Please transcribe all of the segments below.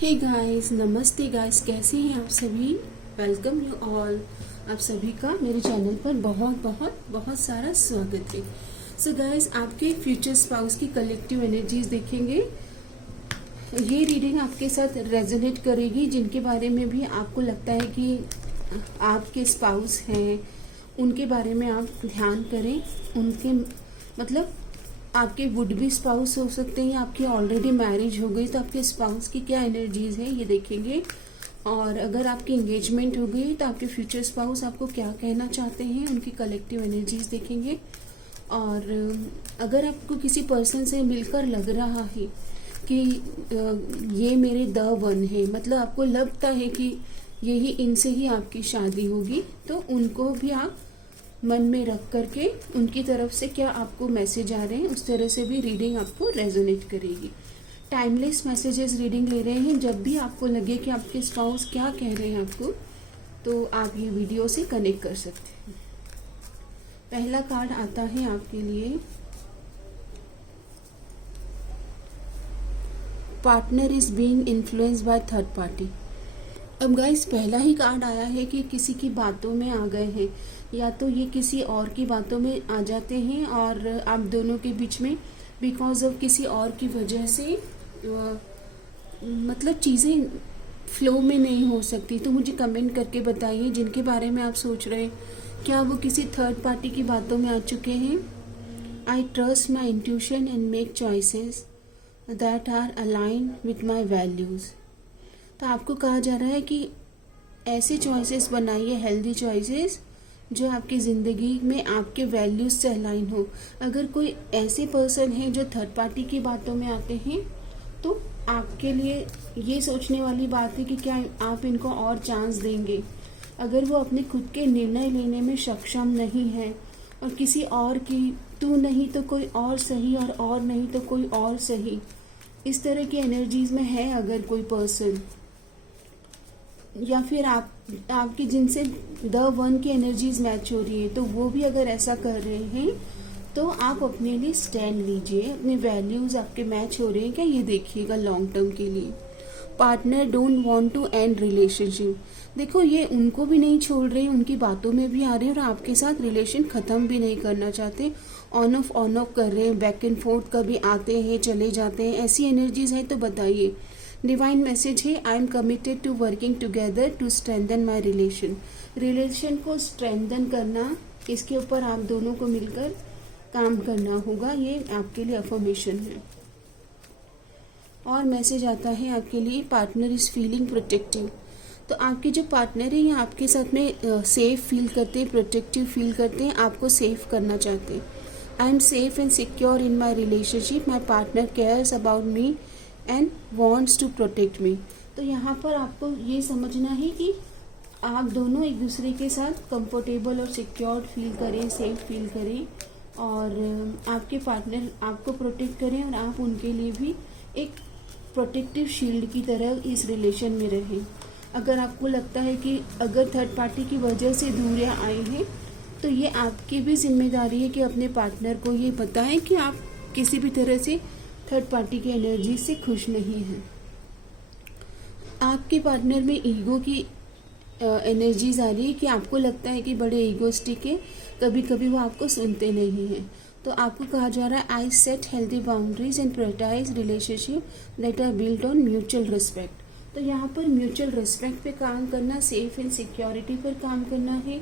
Hey guys, नमस्ते guys, कैसे हैं आप सभी। Welcome you all. आप सभी का मेरे चैनल पर बहुत बहुत बहुत सारा स्वागत है। सो गाइस, आपके फ्यूचर स्पाउस की कलेक्टिव एनर्जीज देखेंगे। ये रीडिंग आपके साथ रेजोनेट करेगी, जिनके बारे में भी आपको लगता है कि आपके स्पाउस हैं, उनके बारे में आप ध्यान करें। उनके मतलब आपके वुड बी स्पाउस हो सकते हैं, आपकी ऑलरेडी मैरिज हो गई तो आपके स्पाउस की क्या एनर्जीज है ये देखेंगे। और अगर आपकी एंगेजमेंट हो गई तो आपके फ्यूचर स्पाउस आपको क्या कहना चाहते हैं, उनकी कलेक्टिव एनर्जीज देखेंगे। और अगर आपको किसी पर्सन से मिलकर लग रहा है कि ये मेरे द वन है, मतलब आपको लगता है कि यही इनसे ही आपकी शादी होगी, तो उनको भी आप मन में रख करके उनकी तरफ से क्या आपको मैसेज आ रहे हैं उस तरह से भी रीडिंग आपको रेजोनेट करेगी। टाइमलेस मैसेजेस रीडिंग ले रहे हैं। जब भी आपको लगे कि आपके स्पाउस क्या कह रहे हैं आपको, तो आप ये वीडियो से कनेक्ट कर सकते हैं। पहला कार्ड आता है आपके लिए, partner is being influenced by third party. अब गाइस, पहला ही कार्ड आया है कि किसी की बातों में आ गए हैं, या तो ये किसी और की बातों में आ जाते हैं और आप दोनों के बीच में बिकॉज ऑफ किसी और की वजह से मतलब चीज़ें फ्लो में नहीं हो सकती। तो मुझे कमेंट करके बताइए जिनके बारे में आप सोच रहे हैं, क्या वो किसी थर्ड पार्टी की बातों में आ चुके हैं। I trust my intuition and make choices that are align with my values. तो आपको कहा जा रहा है कि ऐसे चॉइसेस बनाइए, हेल्दी चॉइसेस जो आपकी ज़िंदगी में आपके वैल्यूज़ से अलाइन हो। अगर कोई ऐसे पर्सन है जो थर्ड पार्टी की बातों में आते हैं, तो आपके लिए ये सोचने वाली बात है कि क्या आप इनको और चांस देंगे। अगर वो अपने खुद के निर्णय लेने में सक्षम नहीं है और किसी और की तू नहीं तो कोई और सही और नहीं तो कोई और सही, इस तरह की एनर्जीज में है अगर कोई पर्सन, या फिर आपकी जिनसे द वन की एनर्जीज मैच हो रही है, तो वो भी अगर ऐसा कर रहे हैं तो आप अपने लिए स्टैंड लीजिए। अपने वैल्यूज आपके मैच हो रहे हैं क्या, ये देखिएगा लॉन्ग टर्म के लिए। Partner don't want to end relationship. देखो, ये उनको भी नहीं छोड़ रहे, उनकी बातों में भी आ रहे हैं और आपके साथ रिलेशन ख़त्म भी नहीं करना चाहते। ऑन ऑफ कर रहे हैं, बैक एंड फोर्थ कभी आते हैं चले जाते हैं, ऐसी एनर्जीज है तो बताइए। डिवाइन मैसेज है, I am committed to working together to strengthen my relation को स्ट्रेंथन करना, इसके ऊपर आप दोनों को मिलकर काम करना होगा। ये आपके लिए अफर्मेशन है। और मैसेज आता है आपके लिए, पार्टनर इज फीलिंग प्रोटेक्टिव। तो आपके जो पार्टनर है ये आपके साथ में सेफ फील करते हैं, प्रोटेक्टिव फील करते हैं, आपको सेफ करना चाहते हैं। I am safe and secure in my relationship, my partner cares about me and wants to protect me. तो यहाँ पर आपको ये समझना है कि आप दोनों एक दूसरे के साथ कंफर्टेबल और सिक्योर्ड फील करें, सेफ फील करें, और आपके पार्टनर आपको प्रोटेक्ट करें और आप उनके लिए भी एक प्रोटेक्टिव शील्ड की तरह इस रिलेशन में रहें। अगर आपको लगता है कि अगर थर्ड पार्टी की वजह से दूरियां आई हैं, तो ये आपकी भी जिम्मेदारी है कि अपने पार्टनर को ये बताएं कि आप किसी भी तरह से थर्ड पार्टी की एनर्जी से खुश नहीं हैं। आपके पार्टनर में ईगो की एनर्जीज आ रही है कि आपको लगता है कि बड़े ईगोस्टिक है, कभी कभी वो आपको सुनते नहीं हैं। तो आपको कहा जा रहा है, I set healthy boundaries and prioritize relationship that are built on mutual respect. तो यहाँ पर म्यूचुअल रिस्पेक्ट पे काम करना, सेफ एंड सिक्योरिटी पर काम करना है,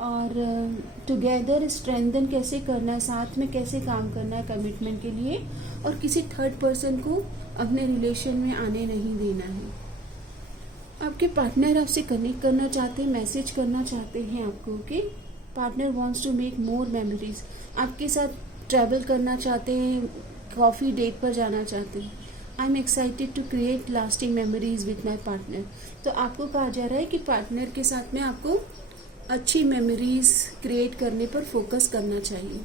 और टुगेदर स्ट्रेंथन कैसे करना है, साथ में कैसे काम करना है कमिटमेंट के लिए, और किसी थर्ड पर्सन को अपने रिलेशन में आने नहीं देना है। आपके पार्टनर आपसे कनेक्ट करना चाहते हैं, मैसेज करना चाहते हैं आपको कि partner wants to make more memories. आपके साथ ट्रैवल करना चाहते हैं, कॉफ़ी डेट पर जाना चाहते हैं। I am excited to create lasting memories with my partner. तो आपको कहा जा रहा है कि पार्टनर के साथ में आपको अच्छी मेमोरीज क्रिएट करने पर फोकस करना चाहिए।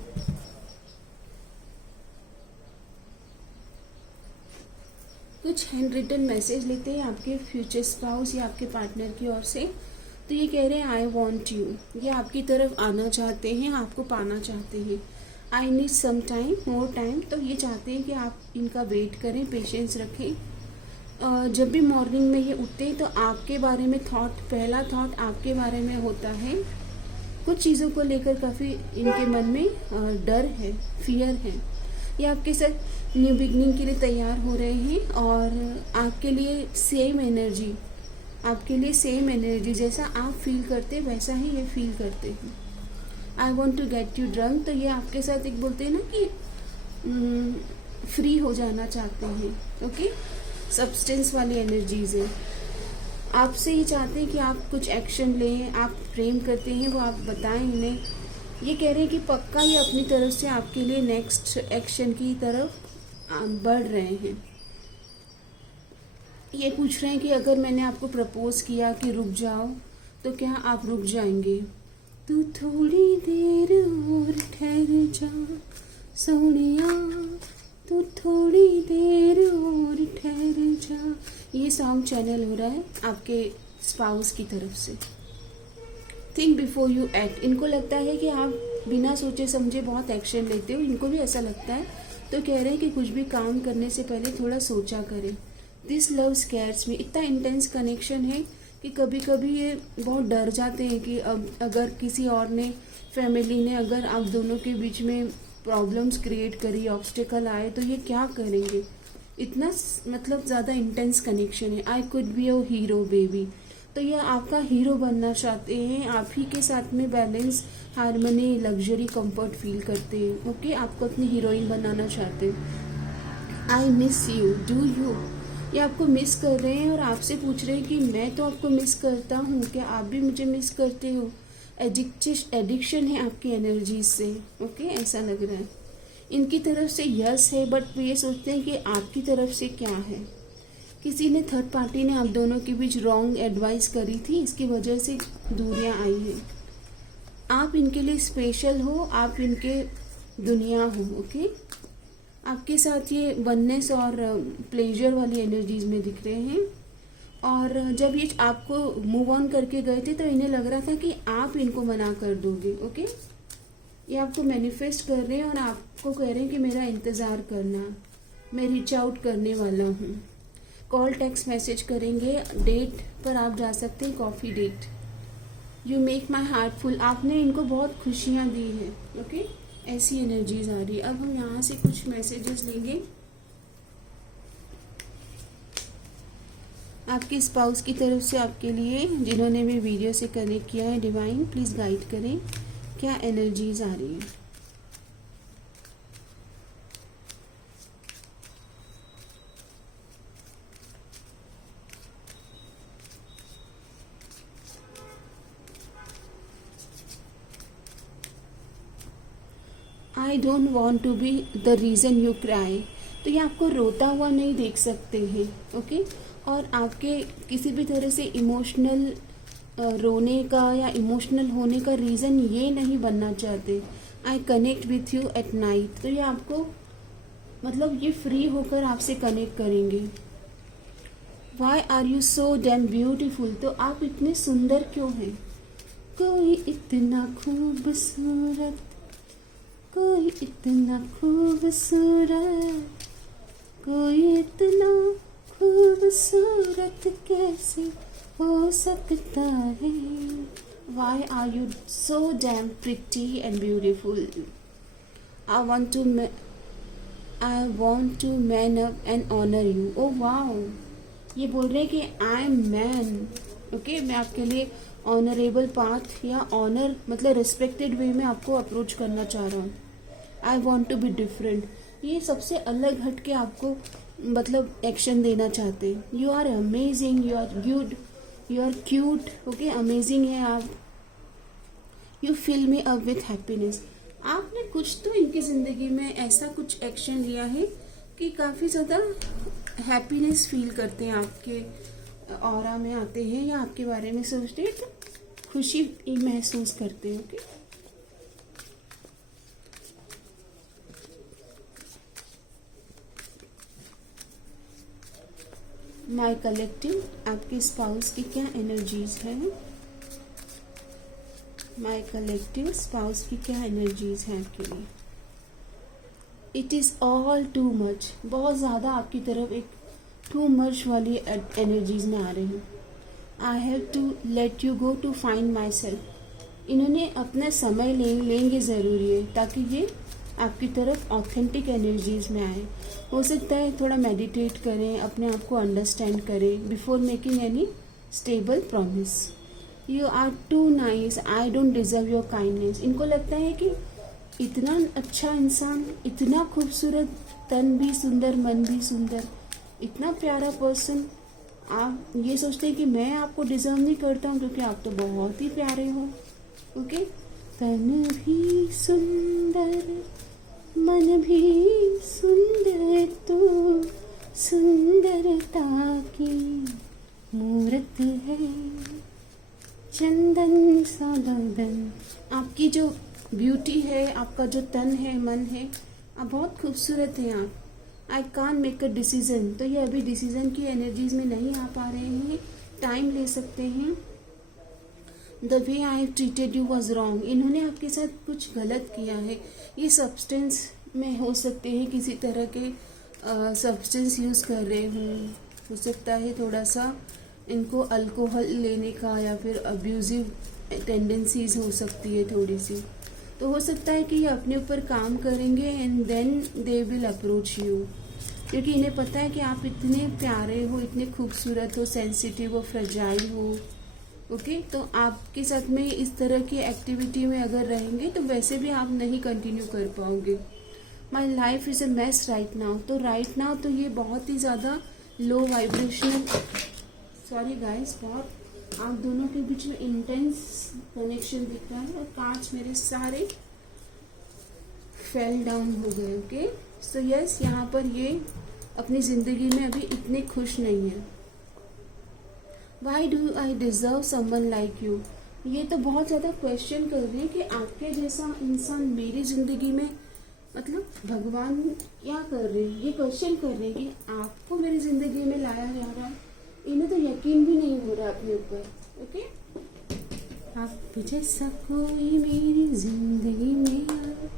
कुछ हैंड रिटन मैसेज लेते हैं आपके फ्यूचर स्पाउस या आपके पार्टनर की ओर से। तो ये कह रहे हैं, आई वॉन्ट यू, ये आपकी तरफ आना चाहते हैं, आपको पाना चाहते हैं। I need some time, more time, तो ये चाहते हैं कि आप इनका वेट करें, पेशेंस रखें। जब भी मॉर्निंग में ये उठते हैं तो आपके बारे में पहला थॉट आपके बारे में होता है। कुछ चीज़ों को लेकर काफ़ी इनके मन में डर है, फियर है। ये आपके साथ न्यू बिगनिंग के लिए तैयार हो रहे हैं और आपके लिए सेम एनर्जी जैसा आप फील करते हैं वैसा ही ये फील करते हैं। I want to get you drunk, तो ये आपके साथ एक बोलते हैं ना कि फ्री हो जाना चाहते हैं। ओके, सब्सटेंस वाली एनर्जीज है। आपसे ये चाहते हैं कि आप कुछ एक्शन लें, आप प्रेम करते हैं वो आप बताएं इन्हें। ये कह रहे हैं कि पक्का ये अपनी तरफ से आपके लिए नेक्स्ट एक्शन की तरफ बढ़ रहे हैं। ये पूछ रहे हैं कि अगर मैंने आपको प्रपोज किया कि रुक जाओ तो क्या आप रुक जाएंगे? तू थोड़ी देर और ठहर जा सोनिया, तू थोड़ी देर और ठहर जा। ये सॉन्ग चैनल हो रहा है आपके स्पाउस की तरफ से। Think before you act. इनको लगता है कि आप बिना सोचे समझे बहुत एक्शन लेते हो, इनको भी ऐसा लगता है। तो कह रहे हैं कि कुछ भी काम करने से पहले थोड़ा सोचा करें। दिस लव स्कैर्स मी। इतना इंटेंस कनेक्शन है कि कभी कभी ये बहुत डर जाते हैं कि अब अगर किसी और ने, फैमिली ने अगर आप दोनों के बीच में प्रॉब्लम्स क्रिएट करी, ऑब्स्टिकल आए तो ये क्या करेंगे। इतना मतलब ज़्यादा इंटेंस कनेक्शन है। I could be a hero baby. तो ये आपका हीरो बनना चाहते हैं, आप ही के साथ में balance, harmony, luxury, comfort feel करते हैं। ओके, आपको अपनी हीरोइन बनाना चाहते हैं। I miss you, do you. ये आपको मिस कर रहे हैं और आपसे पूछ रहे हैं कि मैं तो आपको मिस करता हूँ, क्या आप भी मुझे मिस करते हो? एडिक्शन है आपकी एनर्जीज से। ओके, ऐसा लग रहा है। इनकी तरफ से यस है, बट ये सोचते हैं कि आपकी तरफ से क्या है। किसी ने, थर्ड पार्टी ने आप दोनों के बीच रॉन्ग एडवाइस करी थी, इसकी वजह से दूरियां आई हैं। आप इनके लिए स्पेशल हो, आप इनके दुनिया हो। ओके, आपके साथ ये वननेस और प्लेजर वाली एनर्जीज में दिख रहे हैं। और जब ये आपको मूव ऑन करके गए थे तो इन्हें लग रहा था कि आप इनको मना कर दोगे। ओके, ये आपको मैनिफेस्ट कर रहे हैं और आपको कह रहे हैं कि मेरा इंतज़ार करना, मैं रीच आउट करने वाला हूँ। कॉल, टेक्स्ट मैसेज करेंगे, डेट पर आप जा सकते हैं, coffee date. You make my heart full. आपने इनको बहुत खुशियाँ दी हैं। ओके, ऐसी एनर्जीज आ रही है। अब हम यहाँ से कुछ मैसेजेस लेंगे आपके स्पाउस की तरफ से आपके लिए, जिन्होंने भी वीडियो से कनेक्ट किया है। डिवाइन प्लीज़ गाइड करें, क्या एनर्जीज आ रही है। I don't want to be the reason you cry. तो ये आपको रोता हुआ नहीं देख सकते हैं। ओके, और आपके किसी भी तरह से इमोशनल रोने का या इमोशनल होने का रीज़न ये नहीं बनना चाहते। I connect with you at night. तो ये आपको मतलब ये फ्री होकर आपसे कनेक्ट करेंगे। Why are you so damn beautiful. तो आप इतने सुंदर क्यों हैं? कोई इतना खूबसूरत, कोई इतना खूबसूरत, कोई इतना खूबसूरत कैसे हो सकता है। Why are you so damn pretty and beautiful? I want to man up and honor you. Oh wow! ये बोल रहे हैं कि I am man. ओके, मैं आपके लिए ऑनरेबल पाथ या ऑनर मतलब रिस्पेक्टेड वे में आपको अप्रोच करना चाह रहा हूँ। I want to be different. ये सबसे अलग हट के आपको मतलब एक्शन देना चाहते हैं। You are amazing, you are good, you are cute. Okay, amazing है आप। You fill me up with happiness. आपने कुछ तो इनकी ज़िंदगी में ऐसा कुछ एक्शन लिया है कि काफ़ी ज़्यादा हैप्पीनेस फील करते हैं, आपके ऑरा में आते हैं या आपके बारे में सोचते हैं तो खुशी महसूस करते हैं। ओके, माई कलेक्टिव, आपके स्पाउस की क्या एनर्जीज है? माई कलेक्टिव, स्पाउस की क्या एनर्जीज है आपके लिए? It is all too much. बहुत ज़्यादा आपकी तरफ एक टू मच वाली एनर्जीज में आ रही हूँ। I have to let you go to find myself. इन्होंने अपना समय लेंगे ज़रूरी है ताकि ये आपकी तरफ ऑथेंटिक एनर्जीज में आए। हो सकता है थोड़ा मेडिटेट करें, अपने आप को अंडरस्टैंड करें before making any stable promise. You are too nice, I don't deserve your kindness. इनको लगता है कि इतना अच्छा इंसान, इतना खूबसूरत, तन भी सुंदर, मन भी सुंदर, इतना प्यारा पर्सन, आप ये सोचते हैं कि मैं आपको डिजर्व नहीं करता हूँ क्योंकि आप तो बहुत ही प्यारे हो। ओके, तन भी सुंदर, मन भी सुंदर, तो सुंदरता की मूर्त है, चंदन सा बदन। आपकी जो ब्यूटी है, आपका जो तन है, मन है, आप बहुत खूबसूरत हैं आप। आई कान मेक अ डिसीजन, तो ये अभी डिसीजन की एनर्जीज में नहीं आ पा रहे हैं, टाइम ले सकते हैं। The way I have treated you was wrong. इन्होंने आपके साथ कुछ गलत किया है। ये सब्सटेंस में हो सकते हैं, किसी तरह के सब्सटेंस यूज़ कर रहे हों। हो सकता है थोड़ा सा इनको अल्कोहल लेने का या फिर अब्यूजिव टेंडेंसीज हो सकती है थोड़ी सी। तो हो सकता है कि ये अपने ऊपर काम करेंगे and then they will approach you, क्योंकि इन्हें पता है कि आप इतने प्यारे हो, इतने खूबसूरत हो, सेंसिटिव हो, फ्रेजाइल हो। ओके, तो आपके साथ में इस तरह की एक्टिविटी में अगर रहेंगे तो वैसे भी आप नहीं कंटिन्यू कर पाओगे। My life is a mess right now. तो राइट नाउ तो ये बहुत ही ज़्यादा लो वाइब्रेशनल, सॉरी गाइस, बहुत आप दोनों के बीच में इंटेंस कनेक्शन दिख रहा है और कांच मेरे सारे फेल डाउन हो गए। ओके, सो यस, यहाँ पर ये अपनी ज़िंदगी में अभी इतने खुश नहीं है। Why do I deserve someone like you. ये तो बहुत ज़्यादा क्वेश्चन कर रहे हैं कि आपके जैसा इंसान मेरी ज़िंदगी में, मतलब भगवान क्या कर रहे हैं, ये क्वेश्चन कर रहे हैं कि आपको मेरी ज़िंदगी में लाया जा रहा है। इन्हें तो यकीन भी नहीं हो रहा अपने ऊपर। ओके, आप जैसा कोई मेरी ज़िंदगी में आए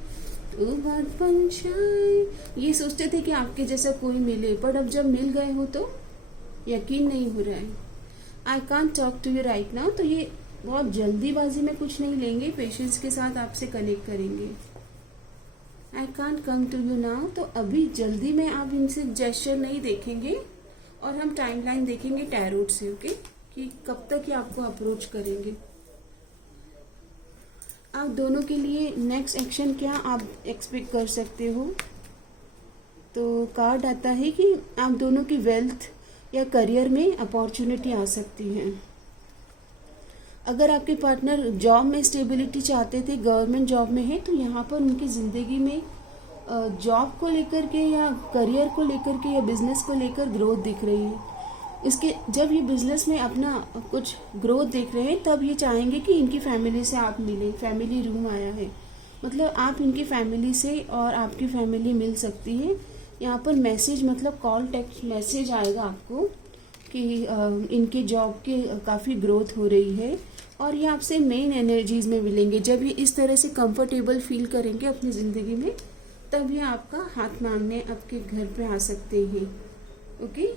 तो बात बन जाए। ये सोचते थे कि आपके जैसा कोई मिले, पर अब जब मिल गए हो तो यकीन नहीं हो रहा है। I can't talk to you right now. तो ये बहुत जल्दीबाजी में कुछ नहीं लेंगे, पेशेंस के साथ आपसे कनेक्ट करेंगे। I can't come to you now. तो अभी जल्दी में आप इनसे जेस्चर नहीं देखेंगे और हम टाइमलाइन देखेंगे टैरोट से। ओके, कि कब तक ये आपको अप्रोच करेंगे। आप दोनों के लिए नेक्स्ट एक्शन क्या आप एक्सपेक्ट कर सकते हो। तो कार्ड आता है कि आप दोनों की वेल्थ या करियर में अपॉर्चुनिटी आ सकती है। अगर आपके पार्टनर जॉब में स्टेबिलिटी चाहते थे, गवर्नमेंट जॉब में है, तो यहाँ पर उनकी ज़िंदगी में जॉब को लेकर के या करियर को लेकर के या बिजनेस को लेकर ग्रोथ दिख रही है। इसके जब ये बिजनेस में अपना कुछ ग्रोथ देख रहे हैं तब ये चाहेंगे कि इनकी फैमिली से आप मिलें। फैमिली रूम आया है, मतलब आप इनकी फैमिली से और आपकी फैमिली मिल सकती है। यहाँ पर मैसेज, मतलब कॉल, टेक्स्ट मैसेज आएगा आपको कि इनके जॉब के काफ़ी ग्रोथ हो रही है और ये आपसे मेन एनर्जीज में मिलेंगे। जब ये इस तरह से कंफर्टेबल फील करेंगे अपनी ज़िंदगी में तब ये आपका हाथ मांगने आपके घर पे आ सकते हैं। ओके,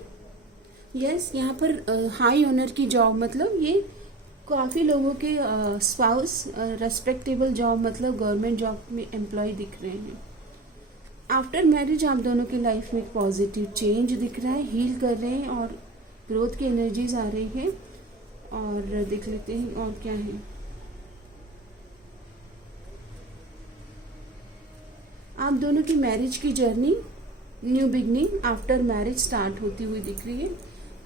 यस, यहाँ पर हाई ऑनर की जॉब, मतलब ये काफ़ी लोगों के स्पाउस रेस्पेक्टेबल जॉब, मतलब गवर्नमेंट जॉब में एम्प्लॉय दिख रहे हैं। आफ्टर मैरिज आप दोनों की लाइफ में एक पॉजिटिव चेंज दिख रहा है, हील कर रहे हैं और ग्रोथ की एनर्जीज आ रही है। और देख लेते हैं और क्या है। आप दोनों की मैरिज की journey, new beginning after marriage start होती हुई दिख रही है।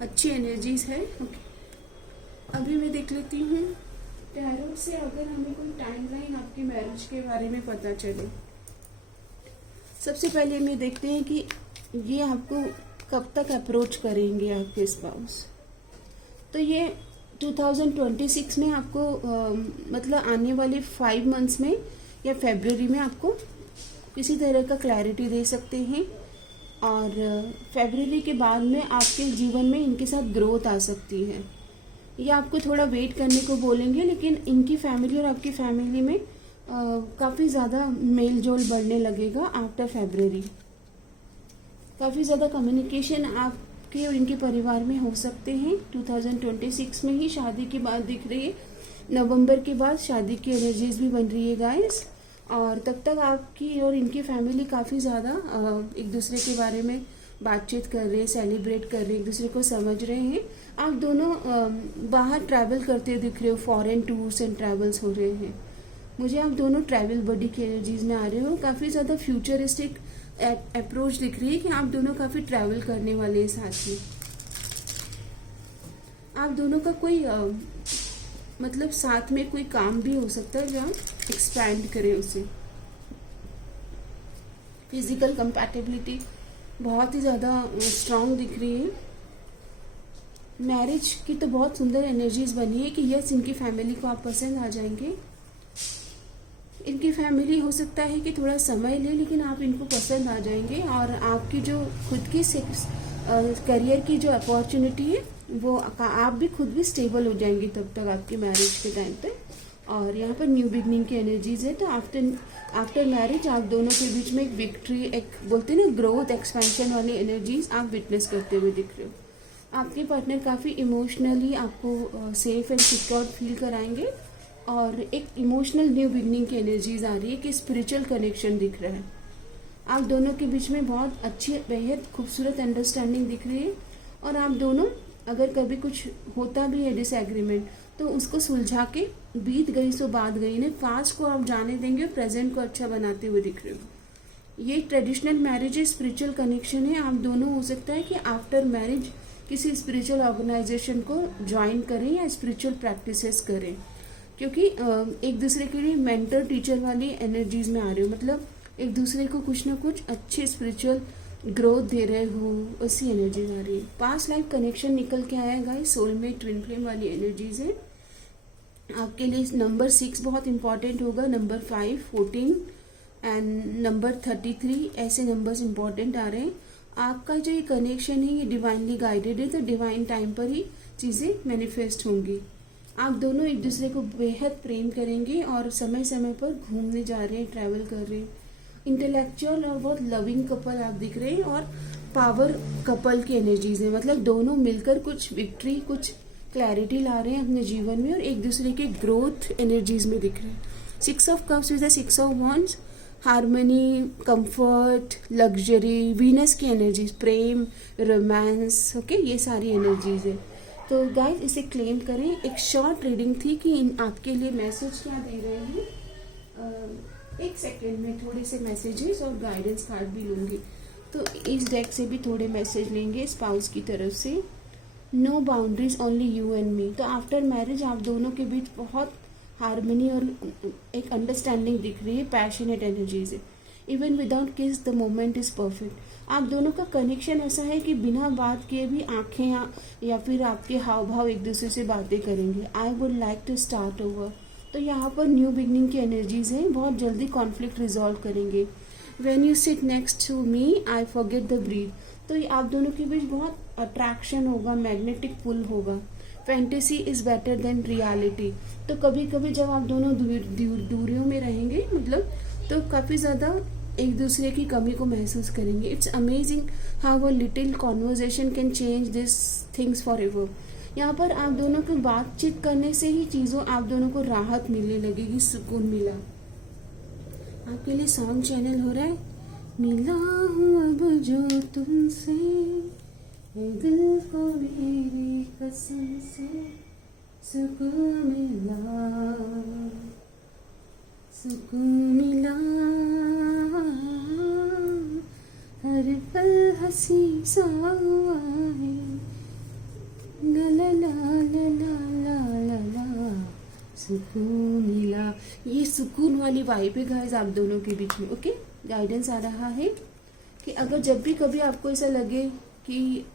अच्छी एनर्जीज है। ओके, अभी मैं देख लेती हूँ टैरोट से अगर हमें कोई टाइमलाइन आपकी मैरिज के बारे में पता चले। सबसे पहले मैं देखते हैं कि ये आपको कब तक अप्रोच करेंगे आपके स्पाउस। तो ये 2026 में आपको मतलब आने वाले 5 मंथ्स में या फरवरी में आपको किसी तरह का क्लैरिटी दे सकते हैं और फरवरी के बाद में आपके जीवन में इनके साथ ग्रोथ आ सकती है। ये आपको थोड़ा वेट करने को बोलेंगे, लेकिन इनकी फैमिली और आपकी फैमिली में काफ़ी ज़्यादा मेल जोल बढ़ने लगेगा आफ्टर फरवरी। काफ़ी ज़्यादा कम्युनिकेशन आप आपके और इनके परिवार में हो सकते हैं। 2026 में ही शादी की बात दिख रही है। नवंबर के बाद शादी की एनर्जीज भी बन रही है गाइस। और तब तक आपकी और इनकी फैमिली काफ़ी ज़्यादा एक दूसरे के बारे में बातचीत कर रहे हैं, सेलिब्रेट कर रहे हैं, एक दूसरे को समझ रहे हैं। आप दोनों बाहर ट्रैवल करते हुए दिख रहे हो, फॉरेन टूर्स एंड ट्रैवल्स हो रहे हैं। मुझे आप दोनों ट्रैवल बडी की एनर्जीज में आ रहे हो। काफ़ी ज़्यादा फ्यूचरिस्टिक अप्रोच दिख रही है कि आप दोनों काफ़ी ट्रैवल करने वाले हैं साथ में। आप दोनों का कोई मतलब साथ में कोई काम भी हो सकता है जो आप एक्सपैंड करें उसे। फिजिकल कंपैटिबिलिटी बहुत ही ज़्यादा स्ट्रांग दिख रही है। मैरिज की तो बहुत सुंदर एनर्जीज बनी है कि यस, इनकी फैमिली को आप पसंद आ जाएंगे। इनकी फैमिली हो सकता है कि थोड़ा समय ले, लेकिन आप इनको पसंद आ जाएंगे। और आपकी जो खुद की करियर की जो अपॉर्चुनिटी है वो आप भी खुद भी स्टेबल हो जाएंगे तब तक आपकी मैरिज के टाइम पे। और यहाँ पर न्यू बिगनिंग की एनर्जीज है। तो आफ्टर मैरिज आप दोनों के बीच में एक विक्ट्री, एक बोलते हैं ना ग्रोथ, एक्सपेंशन वाली एनर्जीज आप विटनेस करते हुए दिख रहे हो। आपके पार्टनर काफ़ी इमोशनली आपको सेफ एंड सिक्योर फील कराएंगे। और एक इमोशनल न्यू बिगनिंग की एनर्जीज आ रही है कि स्पिरिचुअल कनेक्शन दिख रहा है। आप दोनों के बीच में बहुत अच्छी, बेहद खूबसूरत अंडरस्टैंडिंग दिख रही है। और आप दोनों अगर कभी कुछ होता भी है डिसएग्रीमेंट तो उसको सुलझा के बीत गई सो बात गई ने, पास्ट को आप जाने देंगे और प्रेजेंट को अच्छा बनाते हुए दिख रहे हो। ये ट्रेडिशनल मैरिज है, स्पिरिचुअल कनेक्शन है। आप दोनों हो सकता है कि आफ्टर मैरिज किसी स्पिरिचुअल ऑर्गेनाइजेशन को ज्वाइन करें या स्पिरिचुअल प्रैक्टिसेस करें, क्योंकि एक दूसरे के लिए मेंटर टीचर वाली एनर्जीज में आ रहे हो। मतलब एक दूसरे को कुछ ना कुछ अच्छे स्पिरिचुअल ग्रोथ दे रहे हो, ऐसी एनर्जीज आ रही है। पास्ट लाइफ कनेक्शन निकल के आया गाइस, सोलमेट ट्विन फ्लेम वाली एनर्जीज है। आपके लिए नंबर 6 बहुत इंपॉर्टेंट होगा, नंबर 5, 14 एंड नंबर 33 ऐसे नंबर्स इंपॉर्टेंट आ रहे हैं। आपका जो ये कनेक्शन है ये डिवाइनली गाइडेड है, तो डिवाइन टाइम पर ही चीज़ें मैनिफेस्ट होंगी। आप दोनों एक दूसरे को बेहद प्रेम करेंगे और समय समय पर घूमने जा रहे हैं, ट्रैवल कर रहे हैं। इंटेलेक्चुअल और बहुत लविंग कपल आप दिख रहे हैं। और पावर कपल की एनर्जीज है, मतलब दोनों मिलकर कुछ विक्ट्री, कुछ क्लैरिटी ला रहे हैं अपने जीवन में और एक दूसरे के ग्रोथ एनर्जीज में दिख रहे हैं। 6 of cups with 6 of wands, harmony, comfort, luxury, Venus की एनर्जीज, प्रेम, रोमांस, ओके, ये सारी एनर्जीज है। तो गाइस इसे क्लेम करें। एक शॉर्ट रीडिंग थी कि आपके लिए मैसेज क्या दे रहे हैं। एक सेकेंड में थोड़े से मैसेजेस और गाइडेंस कार्ड भी लूँगी, तो इस डेक से भी थोड़े मैसेज लेंगे स्पाउस की तरफ से। No boundaries, only you and me. तो आफ्टर मैरिज आप दोनों के बीच बहुत हार्मनी और एक अंडरस्टैंडिंग दिख रही है, पैशनेट एनर्जीज है। इवन विदाउट किस द मोमेंट इज परफेक्ट। आप दोनों का कनेक्शन ऐसा है कि बिना बात किए भी आंखें या फिर आपके हाव भाव एक दूसरे से बातें करेंगे। I would like to start over. तो यहाँ पर न्यू बिगनिंग की एनर्जीज हैं, बहुत जल्दी कॉन्फ्लिक्ट रिजॉल्व करेंगे। When you sit next to me I forget the breath. तो ये आप दोनों के बीच बहुत अट्रैक्शन होगा, मैग्नेटिक पुल होगा। Fantasy is better than reality. तो कभी कभी जब आप दोनों दूरियों में रहेंगे, मतलब तो काफ़ी ज़्यादा एक दूसरे की कमी को महसूस करेंगे। It's amazing how a little conversation can change this things for ever. यहाँ पर आप दोनों को बातचीत करने से ही चीज़ों आप दोनों को राहत मिलने लगेगी, सुकून मिला। आपके लिए सॉन्ग चैनल हो रहा है। मिला हूँ अब जो तुमसे, दिल को मेरी कसम से सुकून मिला, सुकून मिला। हर पल हंसी सा हुआ है, ला ला ला ला ला ला ला, सुकून मिला। ये सुकून वाली वाइब है गाइस आप दोनों के बीच में। ओके, गाइडेंस आ रहा है कि अगर जब भी कभी आपको ऐसा लगे कि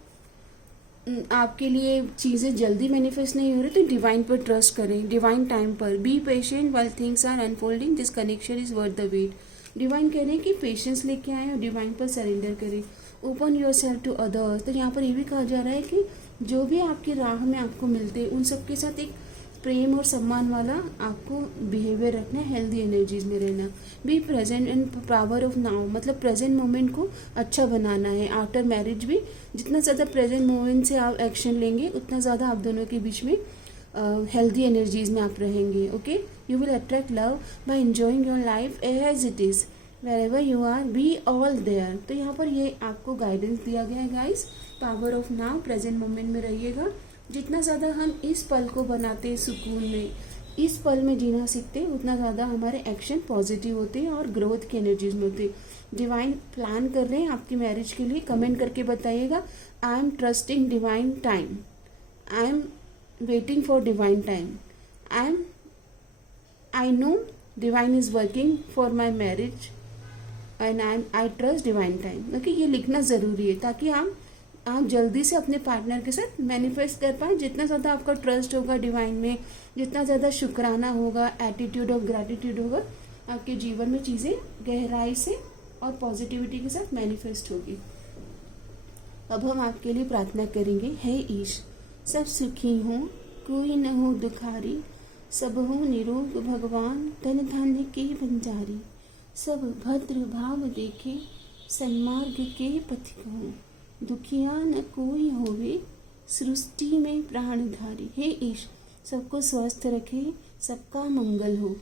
आपके लिए चीज़ें जल्दी मैनिफेस्ट नहीं हो रही, तो डिवाइन पर ट्रस्ट करें, डिवाइन टाइम पर। Be patient while things are unfolding, this connection is worth the wait. Divine कह रहे हैं कि पेशेंस लेके आए और डिवाइन पर सरेंडर करें। Open yourself to others. तो यहाँ पर ये भी कहा जा रहा है कि जो भी आपकी राह में आपको मिलते हैं उन सबके साथ एक प्रेम और सम्मान वाला आपको बिहेवियर रखना है, हेल्दी एनर्जीज में रहना। Be present and power of now, मतलब प्रेजेंट मोमेंट को अच्छा बनाना है। आफ्टर मैरिज भी जितना ज़्यादा प्रेजेंट मोमेंट से आप एक्शन लेंगे उतना ज़्यादा आप दोनों के बीच में हेल्दी एनर्जीज में आप रहेंगे। Okay, you will attract love by enjoying your life as it is, wherever you are be all there. तो यहाँ पर ये आपको गाइडेंस दिया गया है guys. Power of now, present moment में रहिएगा। जितना ज़्यादा हम इस पल को बनाते हैं सुकून में, इस पल में जीना सीखते हैं, उतना ज़्यादा हमारे एक्शन पॉजिटिव होते हैं और ग्रोथ की एनर्जीज में होते हैं। डिवाइन प्लान कर रहे हैं आपकी मैरिज के लिए, कमेंट करके बताइएगा। I am trusting divine time, I am waiting for divine time, I know divine is working for my marriage and I trust divine time. Okay, ये लिखना ज़रूरी है ताकि आप जल्दी से अपने पार्टनर के साथ मैनिफेस्ट कर पाए। जितना ज़्यादा आपका ट्रस्ट होगा डिवाइन में, जितना ज़्यादा शुक्राना होगा, एटीट्यूड ऑफ ग्रैटिट्यूड होगा, आपके जीवन में चीज़ें गहराई से और पॉजिटिविटी के साथ मैनिफेस्ट होगी। अब हम आपके लिए प्रार्थना करेंगे। हे ईश, सब सुखी हों, कोई न हो दुखारी, सब हो निरोग भगवान, धन धान्य के भंडारी, सब भद्र भाव देखे, सन्मार्ग के पथिक हों, दुखिया न कोई होवे, सृष्टि में प्राणधारी। हे ईश, सबको स्वस्थ रखे, सबका मंगल हो।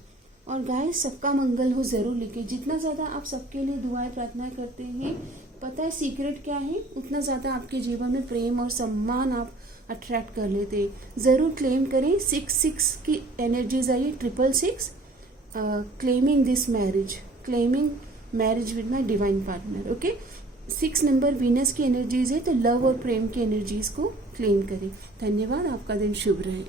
और गाइस, सबका मंगल हो ज़रूर लिखे। जितना ज़्यादा आप सबके लिए दुआएं प्रार्थना करते हैं, पता है सीक्रेट क्या है, उतना ज़्यादा आपके जीवन में प्रेम और सम्मान आप अट्रैक्ट कर लेते हैं। ज़रूर क्लेम करें। 6 की energies I, 666 claiming this marriage, claiming marriage with my divine partner. Okay, 6 number Venus की एनर्जीज है, तो लव और प्रेम की एनर्जीज को क्लेम करें। धन्यवाद, आपका दिन शुभ रहे।